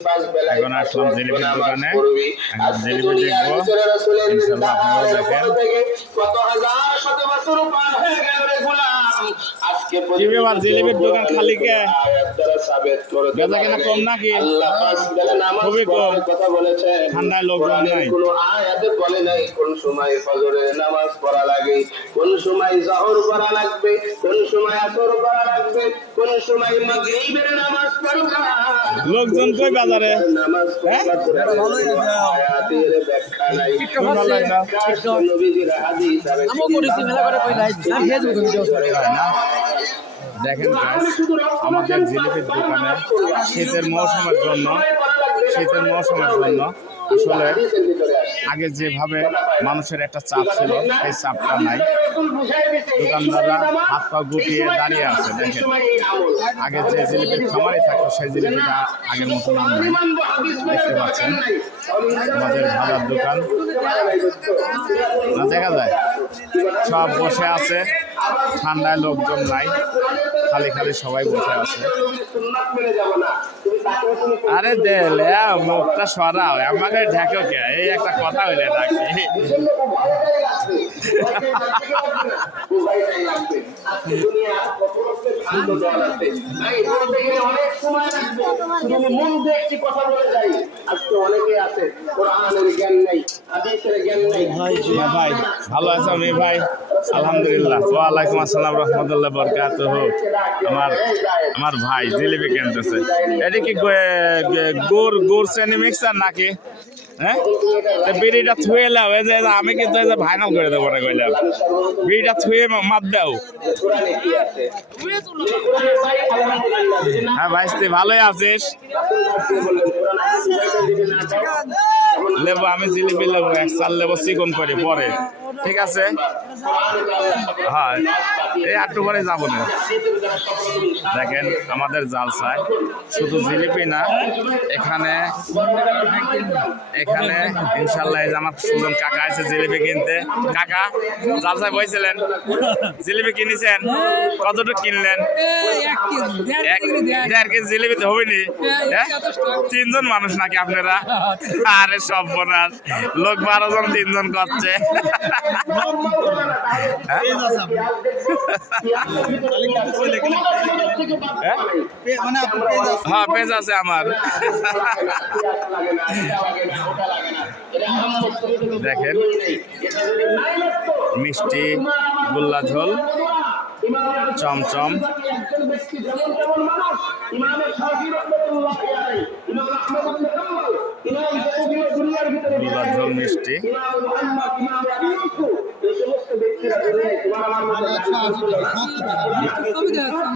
এখন আসলাম জিলিপির দোকানে, এখন জিলিপি দেখবো, ইনশাল্লাহ আপনারাও দেখেন। কি ব্যাপার, জিলিপির দোকান খালি কে? বেচা কেনা কম নাকি? খুবই কম, ঠান্ডায় লোকজন নাই। বলে নাই কোন সময় ফজরের নামাজ পড়া লাগে, কোন সময় জহর করা লাগবে, কোন সময় আসর করা লাগবে, কোন সময় মাগরিবের নামাজ পড়া। লোকজন কই বাজারে? নামাজ আয়াতের ব্যাখ্যা নাই, নবীজির হাদিস আমও করেছি মেলা করে কই লাইভ আমি ফেসবুকে ভিডিও করে না। দেখেন গাইস, আমাদের জিলিপির দোকানে শীতের মৌসুমের জন্য আসলে আগে যেভাবে মানুষের একটা চাপ ছিল সেই চাপটা নাই। দোকানদাররা হাত পা গুটিয়ে দাঁড়িয়ে আছে। দেখেন, আগে যে জিলিপির খামারে থাকতো সেই জিলিপিটা আগের মতো নাম নাই। দেখতে পাচ্ছেন আমাদের ভাড়ার দোকান না, দেখা যায় সব বসে আছে, ঠান্ডায় লোকজন নাই, খালি খালি সবাই বসে আছে। আরে দেলে মুখটা সরাও, আমাকে ঢেকে কে? এই একটা কথা হইলে নাকি? ভাই ভালো আছো? আমি ভাই আলহামদুলিল্লাহ। ওয়ালাইকুম আসসালাম রহমতুল্লাহ বরকাতুহ। আমার ভাই জিলিপি কিনতেছে। এটা কি গুড় চেনি মিক্সার নাকি? হ্যাঁ, বিড়িটা থুয়ে লাও। এই যে আমি কিন্তু ভাইরাল করে দেবো না, কইলাম বিড়িটা থুয়ে মাপ দাও। হ্যাঁ ভাই, ভালোই আছিস? লেবো, আমি জিলিপি লেবো, এক চাল লেবো চিকন করে পরে, ঠিক আছে? হ্যাঁ, এই একটু পরে যাবো না। দেখেন আমাদের জালসায় শুধু জিলিপি না, এখানে ইনশাল্লাহ এই যে আমার সুজন কাকা আছে জিলিপি কিনতে। কাকা, জালসায় বইছিলেন, জিলিপি কিনেছেন? কতটুকু কিনলেন? 1.5 কেজি জিলিপি তো হবেনি। হ্যাঁ, 3 জন মানুষ নাকি আপনারা? আরে সব বোনাস, লোক 12 জন 3 জন করছে। হ্যাঁ, পেজ আছে আমার। দেখেন মিষ্টি, গোল্লা ঝোল, চমচম, গোল্লা ঝোল, মিষ্টি।